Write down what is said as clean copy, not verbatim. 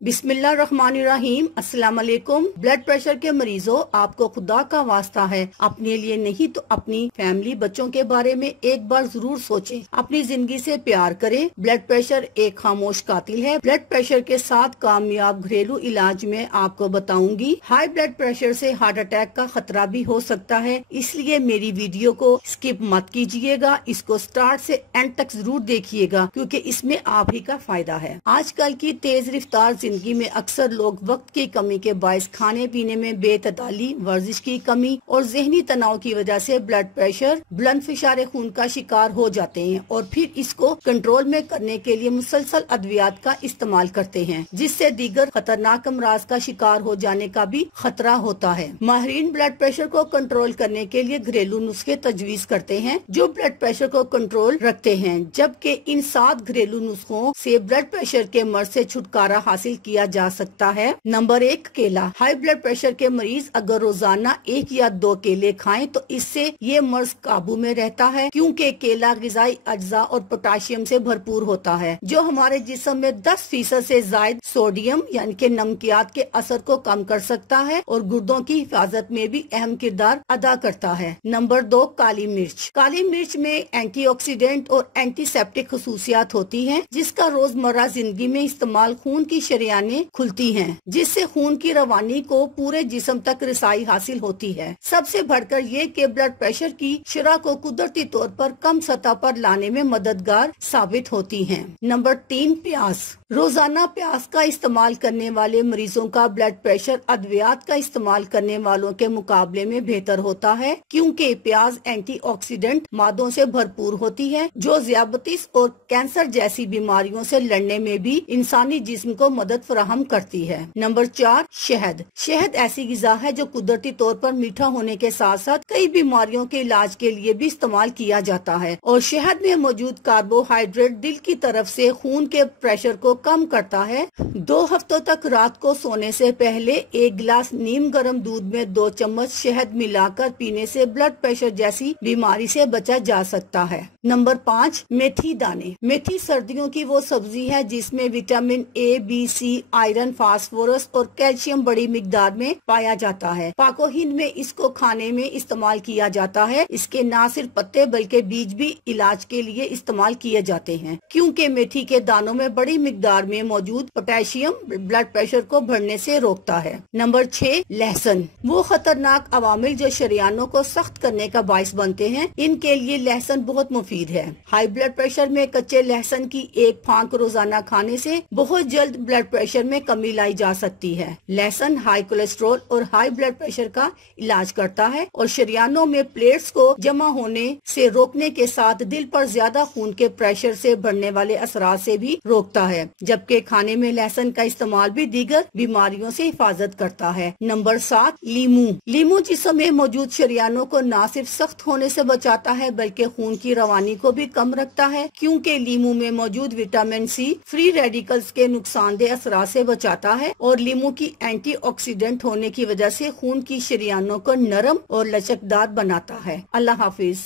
बिस्मिल्लाहिर्रहमानिर्रहीम। अस्सलाम वालेकुम। ब्लड प्रेशर के मरीजों, आपको खुदा का वास्ता है, अपने लिए नहीं तो अपनी फैमिली बच्चों के बारे में एक बार जरूर सोचें। अपनी जिंदगी से प्यार करें। ब्लड प्रेशर एक खामोश कातिल है। ब्लड प्रेशर के 7 कामयाब घरेलू इलाज में आपको बताऊंगी। हाई ब्लड प्रेशर से हार्ट अटैक का खतरा भी हो सकता है, इसलिए मेरी वीडियो को स्किप मत कीजिएगा। इसको स्टार्ट से एंड तक जरूर देखिएगा, क्योंकि इसमें आप ही का फायदा है। आजकल की तेज रफ्तार जिंदगी में अक्सर लोग वक्त की कमी के बायस खाने पीने में बेतदाली, वर्जिश की कमी और जहनी तनाव की वजह से ब्लड प्रेशर, बुलंद फिशारे खून का शिकार हो जाते हैं और फिर इसको कंट्रोल में करने के लिए मुसलसल अद्वियात का इस्तेमाल करते हैं, जिससे दीगर खतरनाक अमराज का शिकार हो जाने का भी खतरा होता है। माहिरीन ब्लड प्रेशर को कंट्रोल करने के लिए घरेलू नुस्खे तजवीज करते हैं जो ब्लड प्रेशर को कंट्रोल रखते हैं, जबकि इन 7 घरेलू नुस्खों से ब्लड प्रेशर के मर्ज से छुटकारा हासिल किया जा सकता है। नंबर 1, केला। हाई ब्लड प्रेशर के मरीज अगर रोजाना 1 या 2 केले खाएं तो इससे ये मर्ज काबू में रहता है, क्योंकि केला गिजाई अज्जा और पोटाशियम से भरपूर होता है, जो हमारे जिस्म में 10% से ज्यादा सोडियम यानी कि नमकियात के असर को कम कर सकता है और गुर्दों की हिफाजत में भी अहम किरदार अदा करता है। नंबर 2, काली मिर्च। काली मिर्च में एंटीऑक्सीडेंट और एंटीसेप्टिक खसूसियात होती हैं, जिसका रोजमर्रा जिंदगी में इस्तेमाल खून की शरियानें खुलती हैं, जिससे खून की रवानी को पूरे जिस्म तक रसाई हासिल होती है। सबसे बढ़कर ये कि ब्लड प्रेशर की शरह को कुदरती तौर पर कम सतह पर लाने में मददगार साबित होती हैं। नंबर 3, प्याज। रोजाना प्याज का इस्तेमाल करने वाले मरीजों का ब्लड प्रेशर अद्वियात का इस्तेमाल करने वालों के मुकाबले में बेहतर होता है, क्योंकि प्याज एंटीऑक्सीडेंट मादों से भरपूर होती है, जो ज़ियाबतीस और कैंसर जैसी बीमारियों से लड़ने में भी इंसानी जिस्म को मदद फराहम करती है। नंबर 4, शहद। शहद ऐसी गिजा है जो कुदरती तौर पर मीठा होने के साथ साथ कई बीमारियों के इलाज के लिए भी इस्तेमाल किया जाता है और शहद में मौजूद कार्बोहाइड्रेट दिल की तरफ से खून के प्रेशर को कम करता है। 2 हफ्तों तक रात को सोने से पहले 1 गिलास नीम गर्म दूध में 2 चम्मच शहद मिलाकर पीने से ब्लड प्रेशर जैसी बीमारी से बचा जा सकता है। नंबर 5, मेथी दाने। मेथी सर्दियों की वो सब्जी है जिसमें vitamin A, B, C, iron, phosphorus और कैल्शियम बड़ी मिकदार में पाया जाता है। पाको हिंद में इसको खाने में इस्तेमाल किया जाता है। इसके न सिर्फ पत्ते बल्कि बीज भी इलाज के लिए इस्तेमाल किए जाते हैं, क्योंकि मेथी के दानों में बड़ी मिकदार में मौजूद पोटेशियम ब्लड प्रेशर को बढ़ने से रोकता है। नंबर 6, लहसुन। वो खतरनाक अवामिल जो शरियानों को सख्त करने का बायस बनते हैं, इनके लिए लहसुन बहुत मुफीद है। हाई ब्लड प्रेशर में कच्चे लहसुन की 1 फांक रोजाना खाने से बहुत जल्द ब्लड प्रेशर में कमी लाई जा सकती है। लहसुन हाई कोलेस्ट्रॉल और हाई ब्लड प्रेशर का इलाज करता है और शरियानों में प्लेट्स को जमा होने से रोकने के साथ दिल पर ज्यादा खून के प्रेशर से बढ़ने वाले असरात से भी रोकता है, जबकि खाने में लहसुन का इस्तेमाल भी दीगर बीमारियों से हिफाजत करता है। नंबर 7, लीमू। लीमू जिस्म में मौजूद शरियानों को न सिर्फ सख्त होने से बचाता है बल्कि खून की रवानी को भी कम रखता है, क्योंकि लीमू में मौजूद विटामिन सी फ्री रेडिकल्स के नुकसानदेह असरात से बचाता है और लीमू की एंटीऑक्सीडेंट होने की वजह से खून की शरियानों को नरम और लचकदार बनाता है। अल्लाह हाफिज।